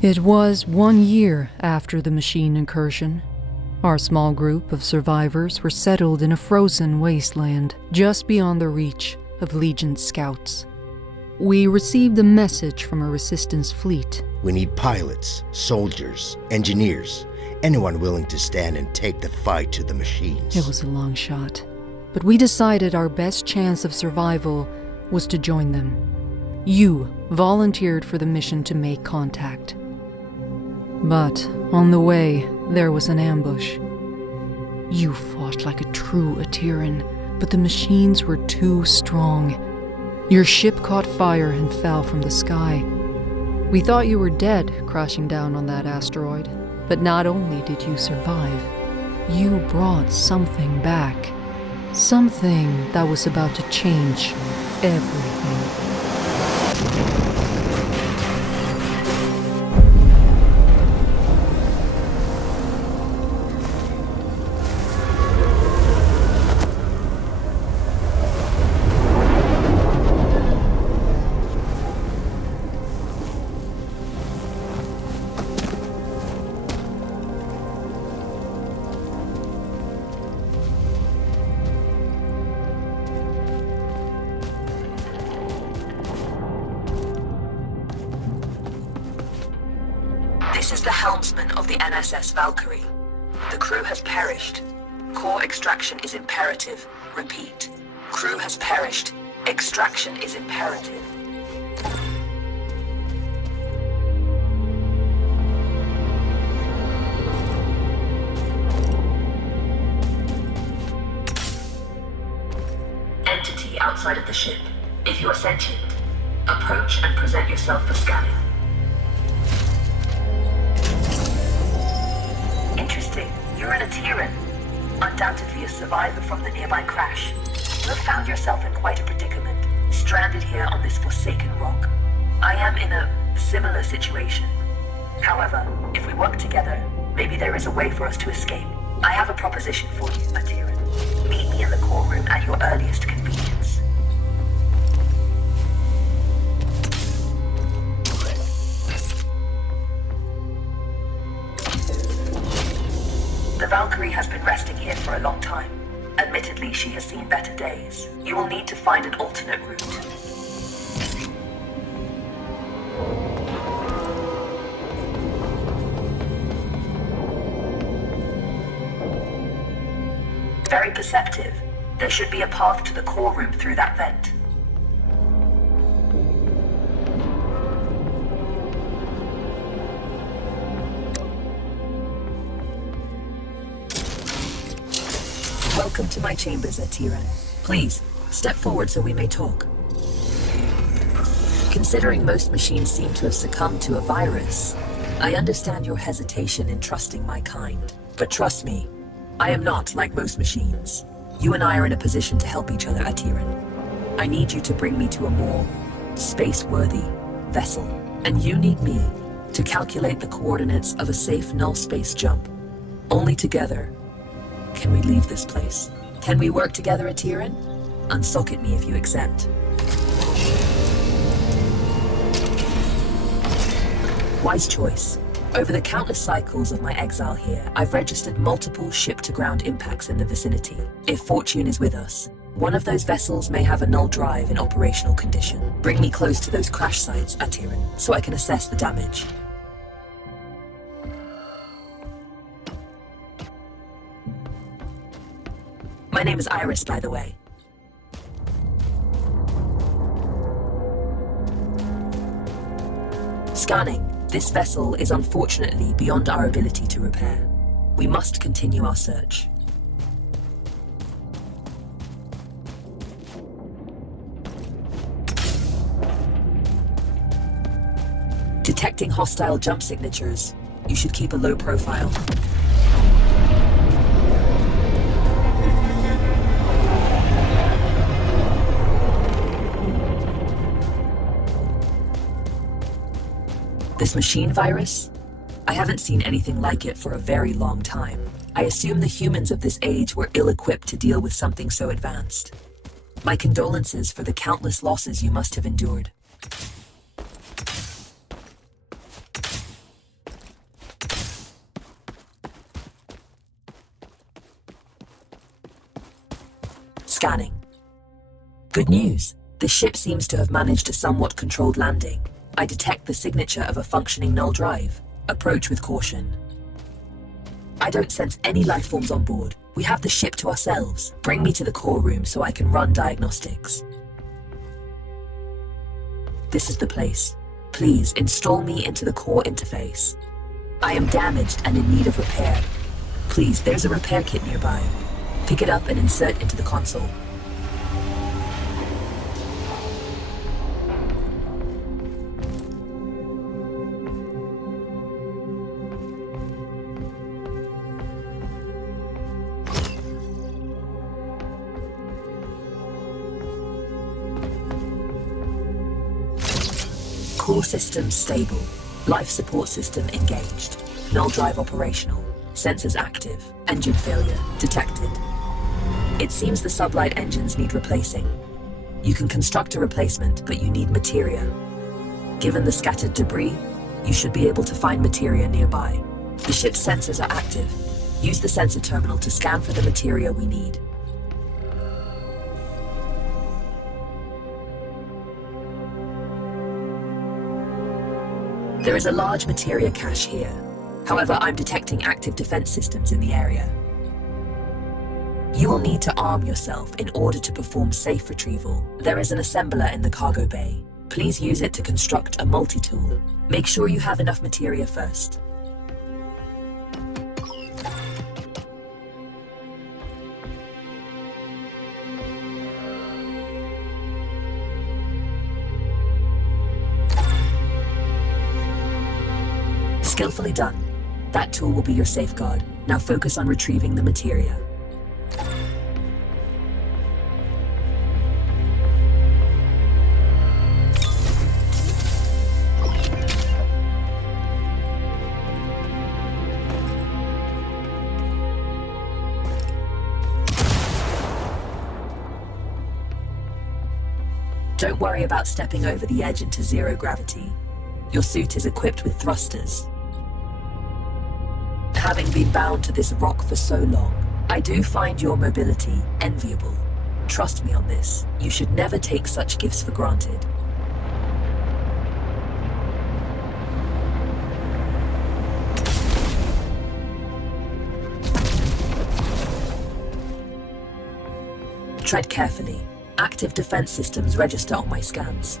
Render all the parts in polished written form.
It was 1 year after the machine incursion. Our small group of survivors were settled in a frozen wasteland just beyond the reach of Legion scouts. We received a message from a resistance fleet. We need pilots, soldiers, engineers, anyone willing to stand and take the fight to the machines. It was a long shot, but we decided our best chance of survival was to join them. You volunteered for the mission to make contact. But on the way, there was an ambush. You fought like a true Atiran, but the machines were too strong. Your ship caught fire and fell from the sky. We thought you were dead crashing down on that asteroid, but not only did you survive, you brought something back. Something that was about to change everything. This is the helmsman of the NSS Valkyrie. The crew has perished. Core extraction is imperative. Repeat. Crew has perished. Extraction is imperative. Entity outside of the ship. If you are sentient, approach and present yourself for scanning. Interesting. You're an Atiran. Undoubtedly a survivor from the nearby crash. You have found yourself in quite a predicament, stranded here on this forsaken rock. I am in a similar situation. However, if we work together, maybe there is a way for us to escape. I have a proposition for you, Atiran. Meet me in the core room at your earliest convenience. The Valkyrie has been resting here for a long time. Admittedly, she has seen better days. You will need to find an alternate route. Very perceptive. There should be a path to the core room through that vent. Welcome to my chambers, Atiran. Please, step forward so we may talk. Considering most machines seem to have succumbed to a virus, I understand your hesitation in trusting my kind. But trust me, I am not like most machines. You and I are in a position to help each other, Atiran. I need you to bring me to a more space-worthy vessel, and you need me to calculate the coordinates of a safe null space jump. Only together can we leave this place. Can we work together, Atiran? Unsocket me if you accept. Wise choice. Over the countless cycles of my exile here, I've registered multiple ship-to-ground impacts in the vicinity. If fortune is with us, one of those vessels may have a null drive in operational condition. Bring me close to those crash sites, Atiran, so I can assess the damage. My name is Iris, by the way. Scanning. This vessel is unfortunately beyond our ability to repair. We must continue our search. Detecting hostile jump signatures. You should keep a low profile. This machine virus? I haven't seen anything like it for a very long time. I assume the humans of this age were ill-equipped to deal with something so advanced. My condolences for the countless losses you must have endured. Scanning. Good news. The ship seems to have managed a somewhat controlled landing. I detect the signature of a functioning null drive. Approach with caution. I don't sense any life forms on board. We have the ship to ourselves. Bring me to the core room so I can run diagnostics. This is the place. Please install me into the core interface. I am damaged and in need of repair. Please, there's a repair kit nearby. Pick it up and insert into the console. Core system stable. Life support system engaged. Null drive operational. Sensors active. Engine failure detected. It seems the sublight engines need replacing. You can construct a replacement, but you need materia. Given the scattered debris, you should be able to find materia nearby. The ship's sensors are active. Use the sensor terminal to scan for the materia we need. There is a large materia cache here. However, I'm detecting active defense systems in the area. You will need to arm yourself in order to perform safe retrieval. There is an assembler in the cargo bay. Please use it to construct a multi-tool. Make sure you have enough materia first. Skillfully done. That tool will be your safeguard. Now focus on retrieving the materia. Don't worry about stepping over the edge into zero gravity. Your suit is equipped with thrusters. Having been bound to this rock for so long, I do find your mobility enviable. Trust me on this. You should never take such gifts for granted. Tread carefully. Active defense systems register on my scans.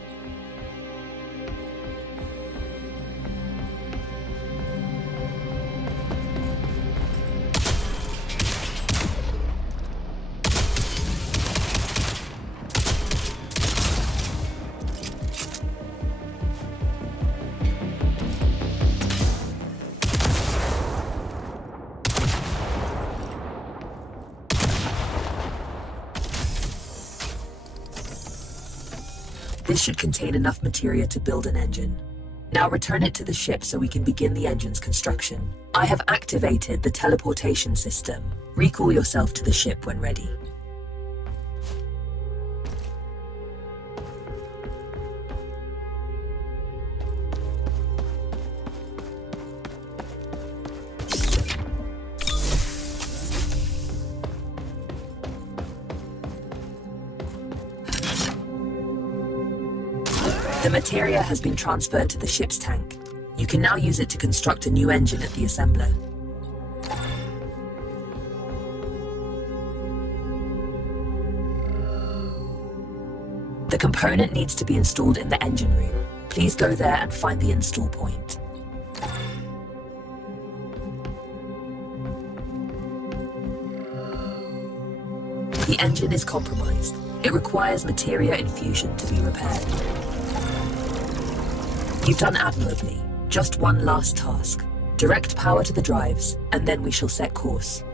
This should contain enough materia to build an engine. Now return it to the ship so we can begin the engine's construction. I have activated the teleportation system. Recall yourself to the ship when ready. The materia has been transferred to the ship's tank. You can now use it to construct a new engine at the assembler. The component needs to be installed in the engine room. Please go there and find the install point. The engine is compromised. It requires materia infusion to be repaired. You've done admirably. Just one last task. Direct power to the drives, and then we shall set course.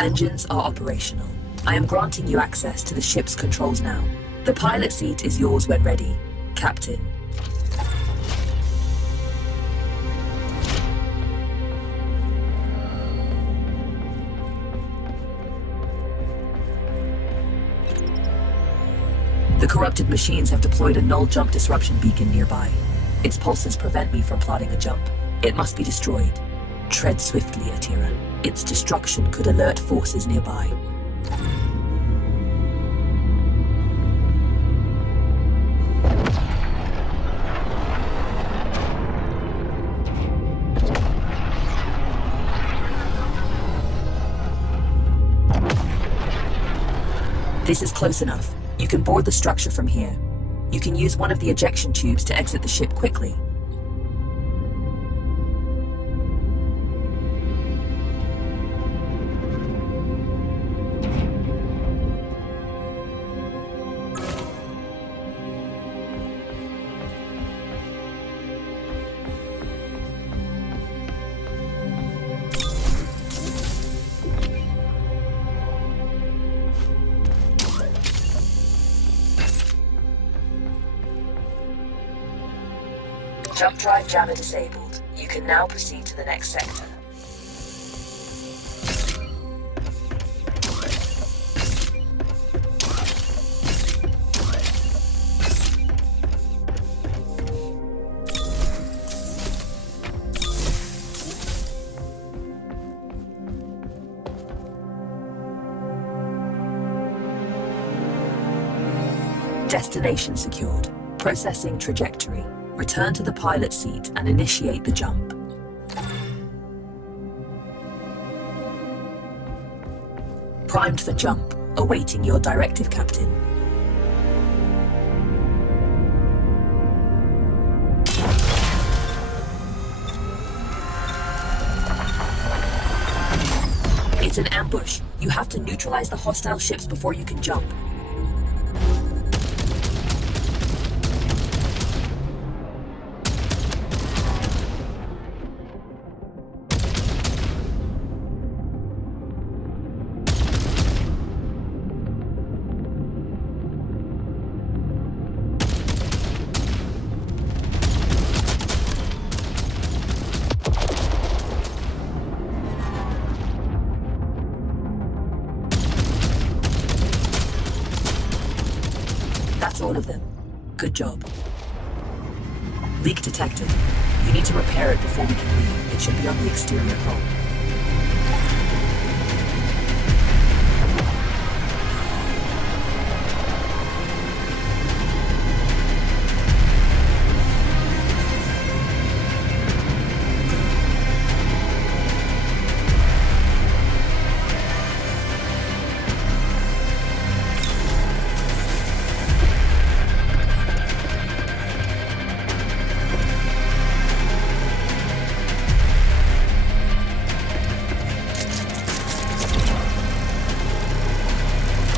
Engines are operational. I am granting you access to the ship's controls now. The pilot seat is yours when ready. Captain, The corrupted machines have deployed a null jump disruption beacon nearby. Its pulses prevent me from plotting a jump. It must be destroyed. Tread swiftly, Atira. Its destruction could alert forces nearby. This is close enough. You can board the structure from here. You can use one of the ejection tubes to exit the ship quickly. Jump drive jammer disabled. You can now proceed to the next sector. Destination secured. Processing trajectory. Return to the pilot seat and initiate the jump. Primed for jump, awaiting your directive, Captain. It's an ambush. You have to neutralize the hostile ships before you can jump. That's all of them. Good job. Leak detected. You need to repair it before we can leave. It should be on the exterior hull.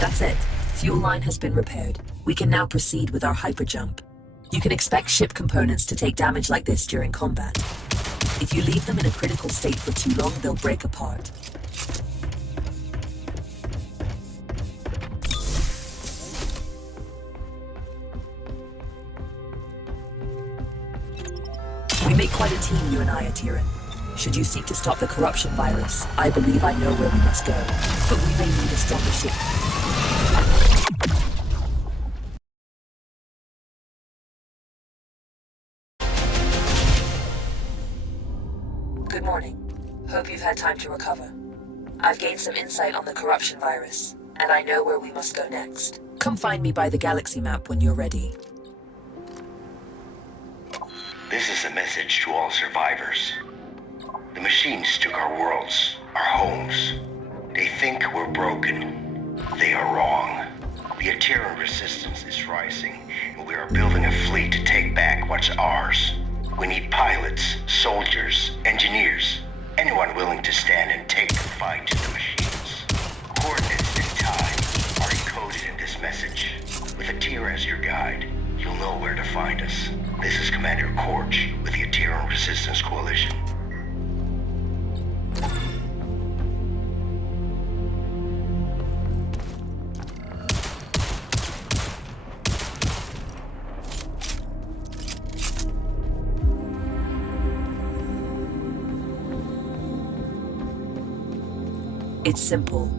That's it. Fuel line has been repaired. We can now proceed with our hyperjump. You can expect ship components to take damage like this during combat. If you leave them in a critical state for too long, they'll break apart. We make quite a team, you and I, Atiran. Should you seek to stop the corruption virus, I believe I know where we must go, but we may need a stronger ship. Good morning. Hope you've had time to recover. I've gained some insight on the corruption virus, and I know where we must go next. Come find me by the galaxy map when you're ready. This is a message to all survivors. The machines took our worlds, our homes. They think we're broken. They are wrong. The Terran resistance is rising, and we are building a fleet to take back what's ours. We need pilots, soldiers, engineers, anyone willing to stand and take the fight to the machines. Coordinates and time are encoded in this message. With Atira as your guide, you'll know where to find us. This is Commander Korch with the Terran Resistance Coalition. It's simple.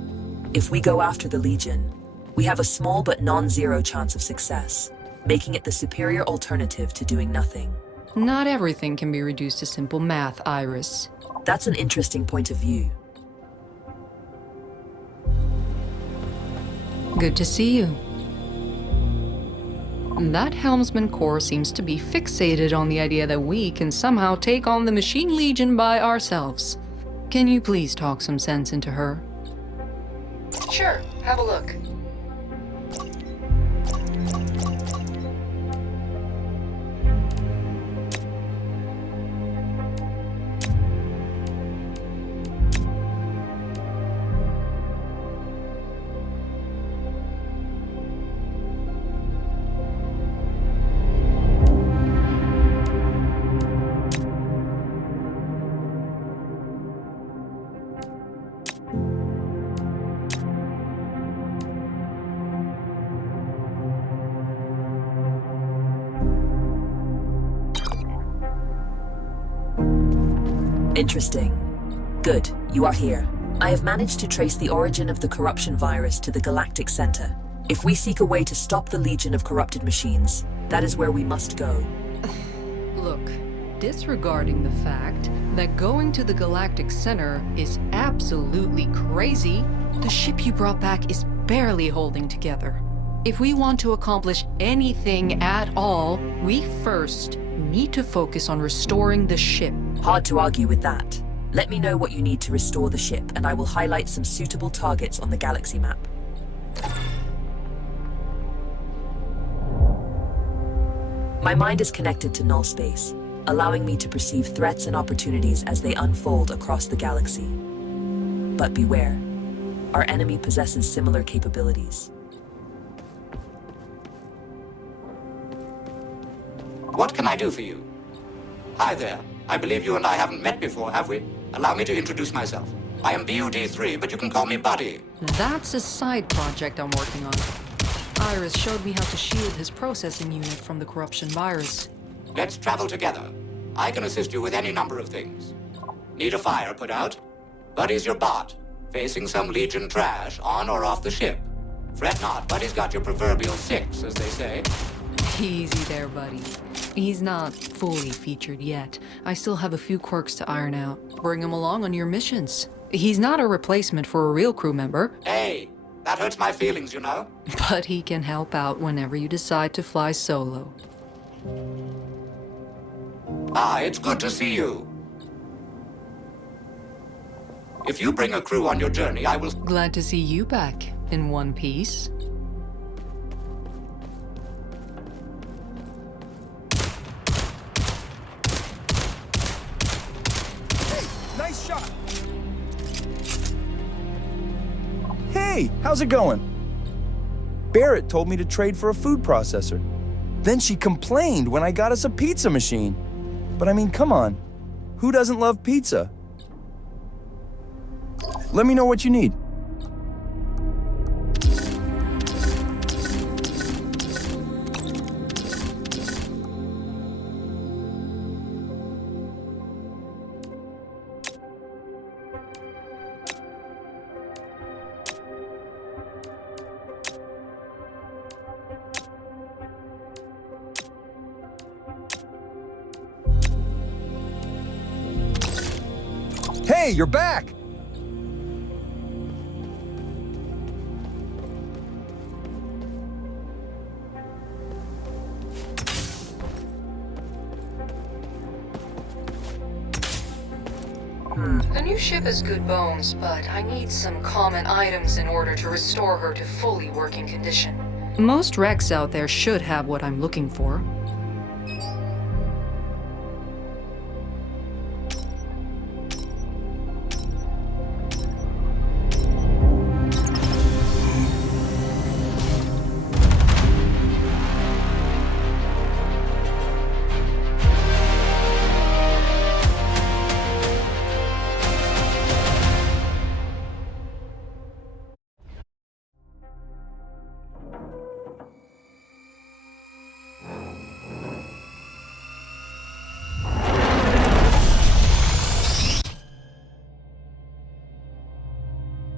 If we go after the Legion, We have a small but non-zero chance of success, making it the superior alternative to doing nothing. Not everything can be reduced to simple math, Iris. That's an interesting point of view. Good to see you. That Helmsman Corps seems to be fixated on the idea that we can somehow take on the Machine Legion by ourselves. Can you please talk some sense into her? Sure, have a look. Interesting. Good, you are here. I have managed to trace the origin of the corruption virus to the galactic center. If we seek a way to stop the legion of corrupted machines, that is where we must go. Look, disregarding the fact that going to the galactic center is absolutely crazy, the ship you brought back is barely holding together. If we want to accomplish anything at all, we first need to focus on restoring the ship. Hard to argue with that. Let me know what you need to restore the ship, and I will highlight some suitable targets on the galaxy map. My mind is connected to null space, allowing me to perceive threats and opportunities as they unfold across the galaxy. But beware, our enemy possesses similar capabilities. What can I do for you? Hi there. I believe you and I haven't met before, have we? Allow me to introduce myself. I am BUD3, but you can call me Buddy. That's a side project I'm working on. Iris showed me how to shield his processing unit from the corruption virus. Let's travel together. I can assist you with any number of things. Need a fire put out? Buddy's your bot, facing some Legion trash on or off the ship. Fret not, Buddy's got your proverbial 6, as they say. Easy there, buddy. He's not fully featured yet. I still have a few quirks to iron out. Bring him along on your missions. He's not a replacement for a real crew member. Hey, that hurts my feelings, you know? But he can help out whenever you decide to fly solo. Ah, it's good to see you. If you bring a crew on your journey, I will... Glad to see you back in one piece. Nice shot! Hey, how's it going? Barrett told me to trade for a food processor. Then she complained when I got us a pizza machine. But I mean, come on. Who doesn't love pizza? Let me know what you need. Hey, you're back! The new ship is good bones, but I need some common items in order to restore her to fully working condition. Most wrecks out there should have what I'm looking for.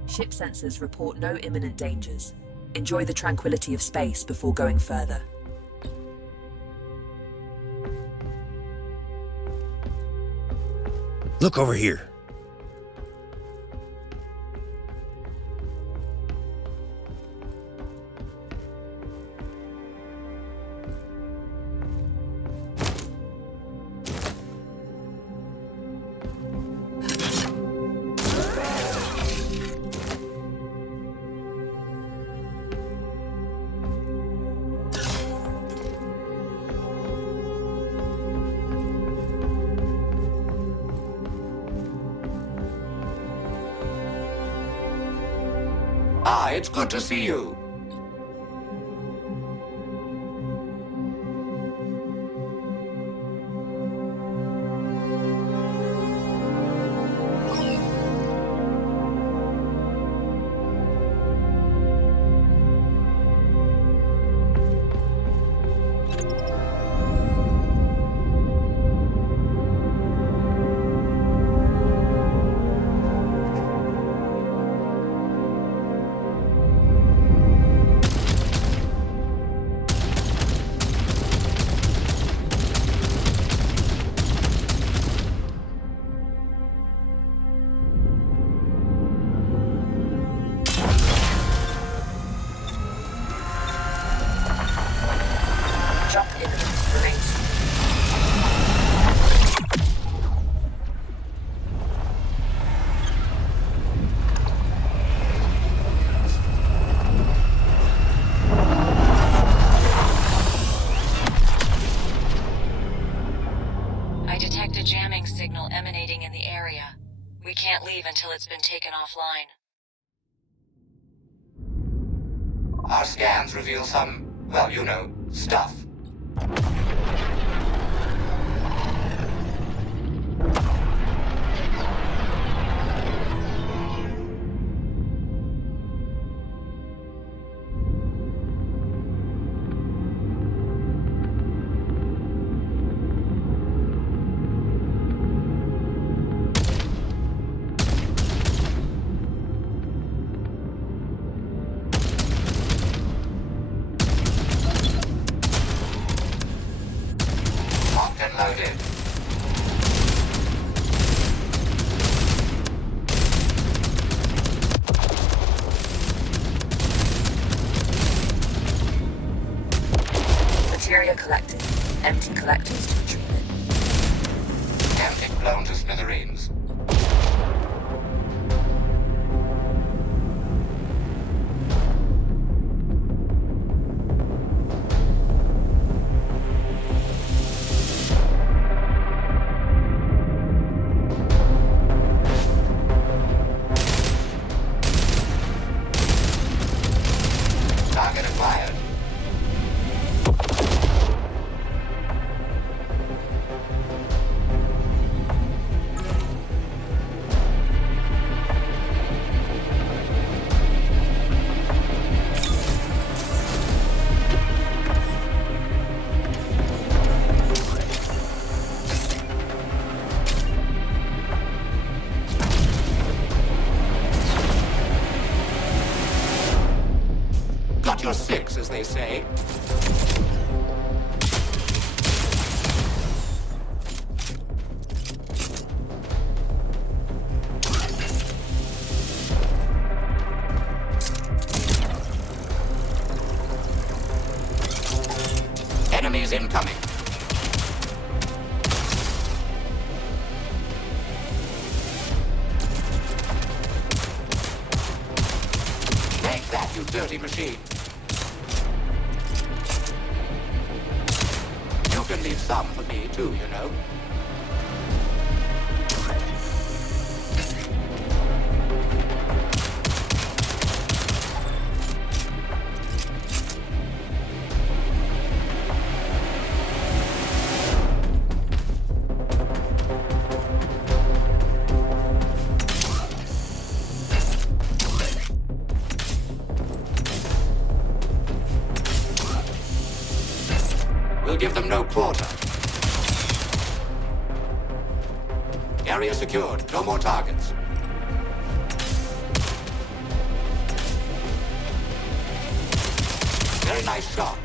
Ship sensors report no imminent dangers. Enjoy the tranquility of space before going further. Look over here. Ah, it's good to see you. Jump imminent. Remains. I detect a jamming signal emanating in the area. We can't leave until it's been taken offline. Our scans reveal some, well, you know, stuff. Locked and loaded. Materia collected. Empty collectors to treatment. Empty, blown to smithereens. Target acquired. Got your six, as they say. Enemies incoming. Take that, you dirty machine. You can leave some for me, too, you know. We'll give them no quarter. Area secured. No more targets. Very nice shot.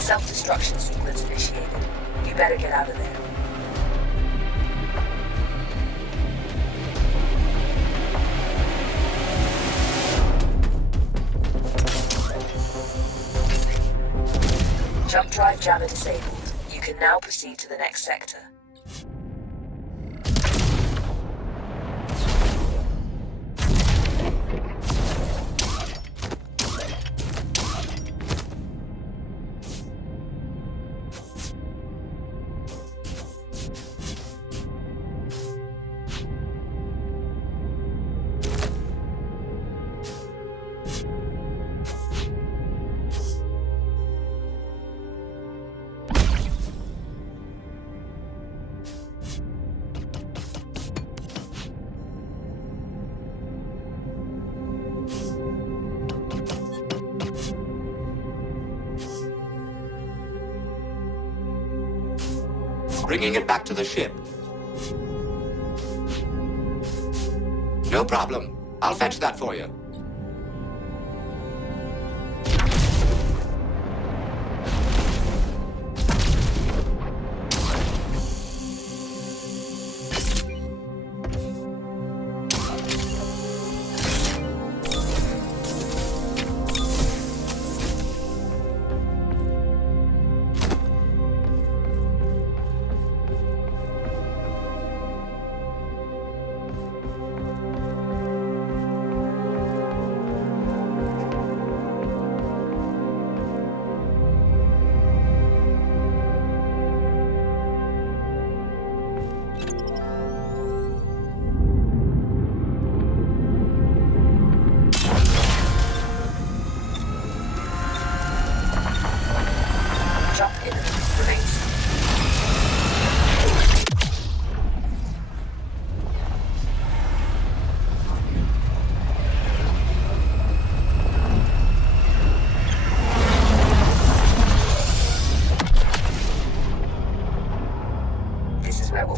Self-destruction sequence initiated. You better get out of there. Jump drive jammer disabled. You can now proceed to the next sector. Bringing it back to the ship. No problem. I'll fetch that for you.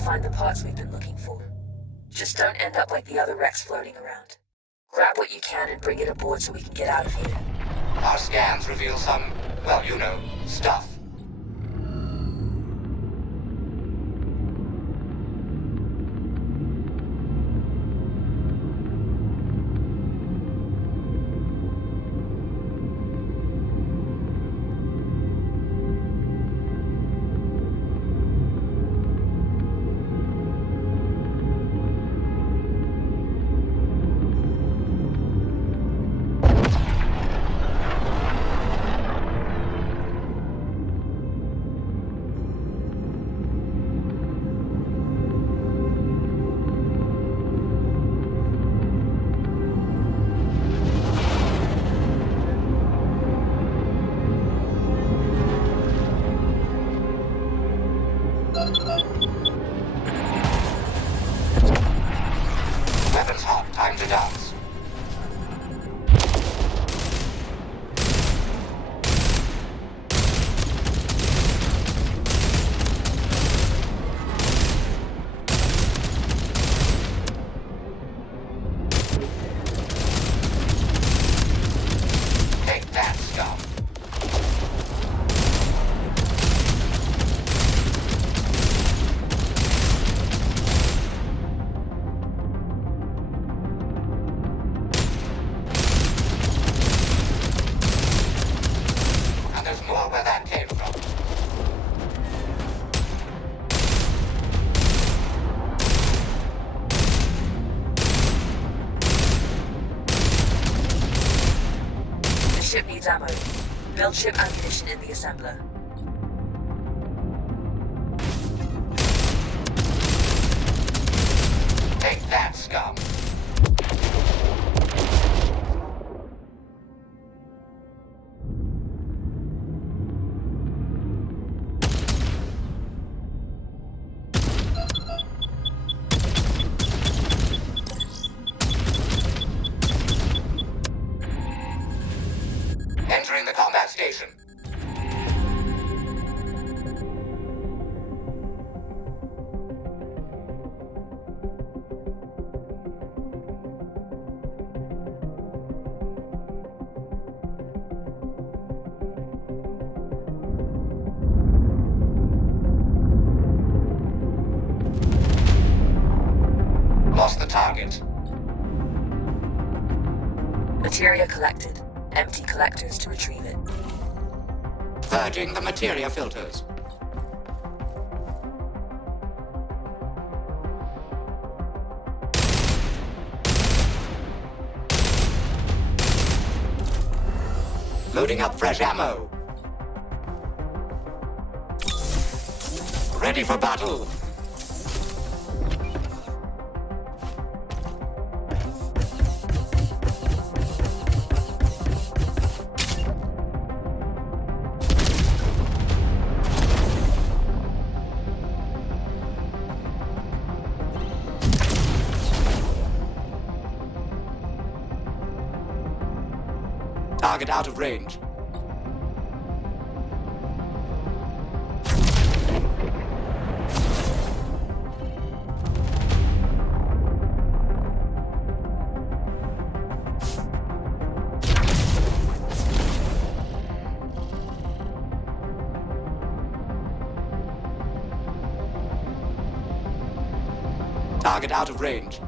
Find the parts we've been looking for. Just don't end up like the other wrecks floating around. Grab what you can and bring it aboard so we can get out of here. Our scans reveal some, well, you know, stuff. Weapons hot. Time to dance. Take that, scum. And there's more where that came from. The ship needs ammo. Build ship ammunition in the assembler. Take that, scum. Entering the combat station. Materia collected. Empty collectors to retrieve it. Purging the materia filters. Loading up fresh ammo. Ready for battle. Target out of range. Target out of range.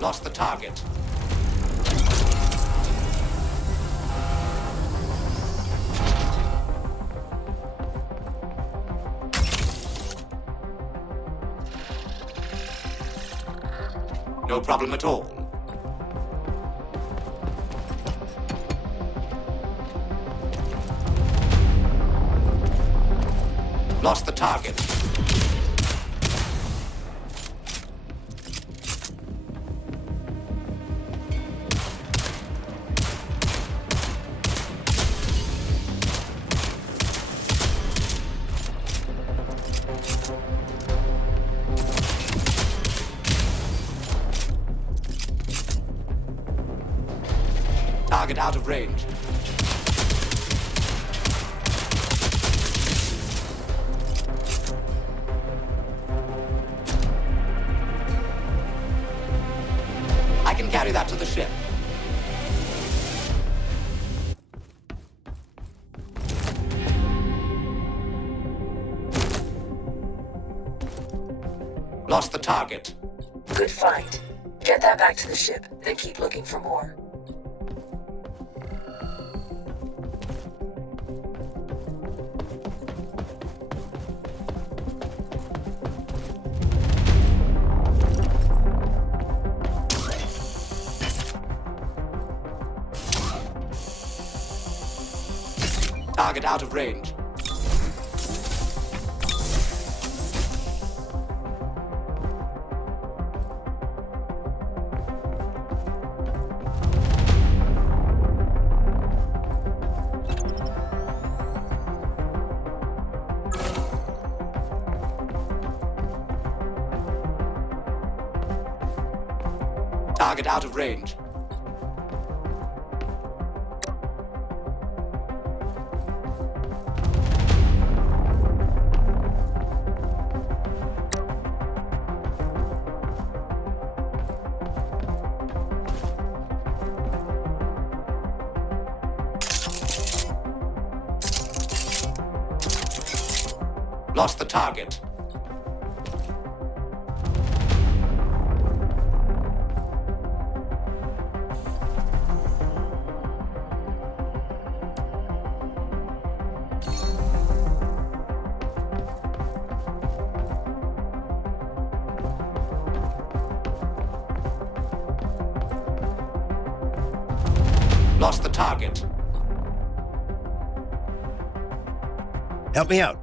Lost the target. No problem at all. Lost the target. Target out of range. I can carry that to the ship. Lost the target. Good fight. Get that back to the ship, then keep looking for more. Target out of range. Target out of range. Lost the target. Lost the target. Help me out.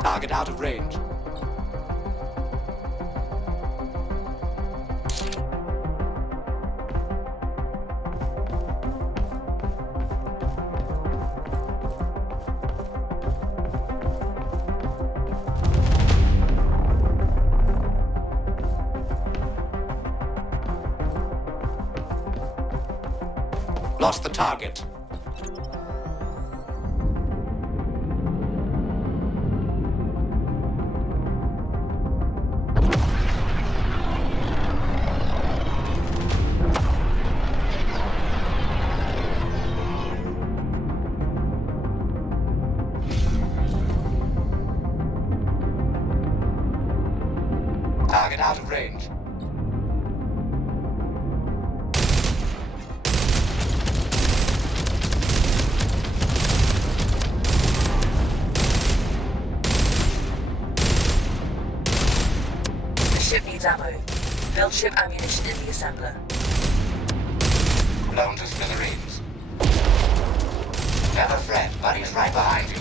Target out of range. Lost the target. Target out of range. The ship needs ammo. Build ship ammunition in the assembler. Blown to smithereens. Never fret, buddy's right behind you.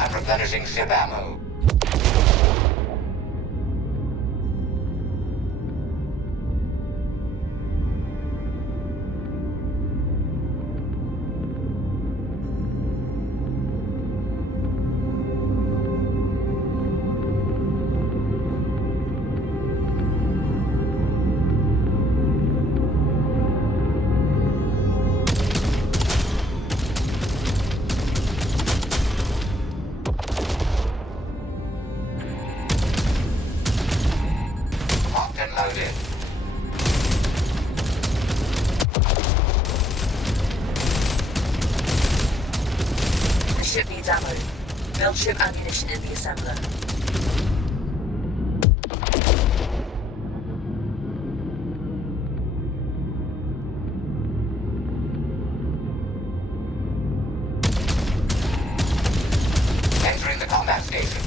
I'm replenishing ship ammo. Locked and loaded. The ship needs ammo. Build ship ammunition in the assembler. Entering the combat station.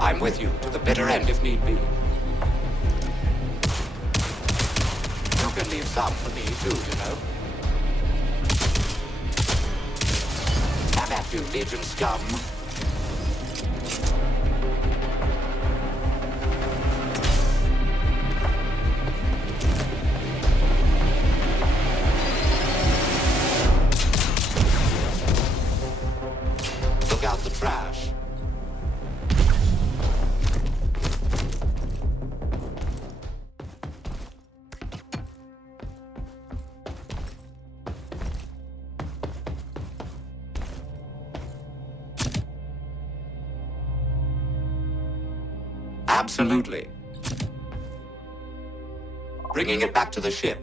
I'm with you to the bitter end if need be. You can leave some for me too, you know. Have at you, Legion scum. Look out the trash. Absolutely. Bringing it back to the ship.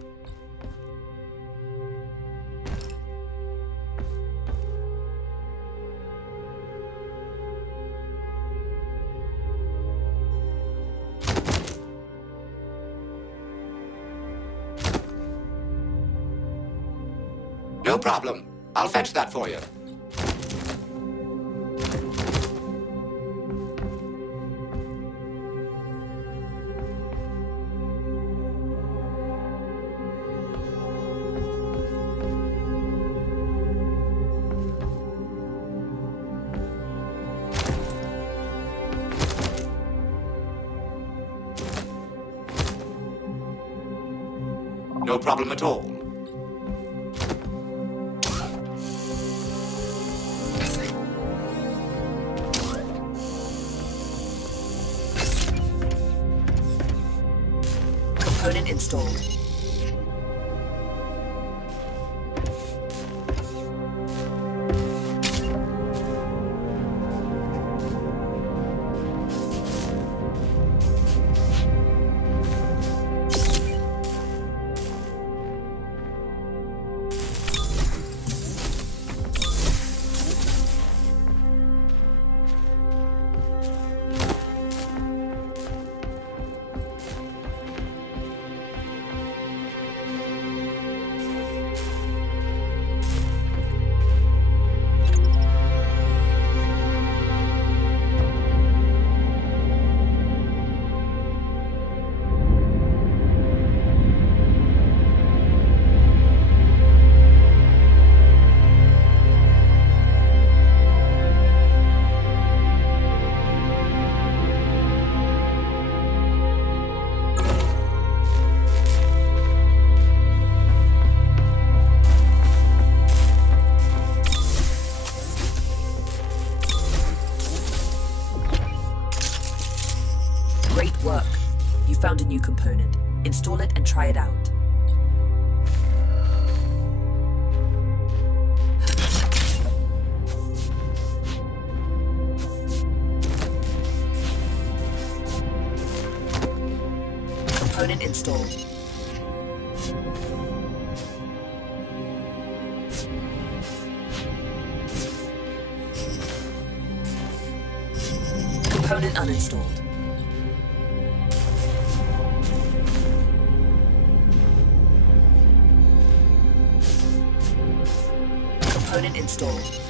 No problem. I'll fetch that for you. No problem at all. Component installed. Work. You found a new component. Install it and try it out. Component installed. Component uninstalled. Component installed.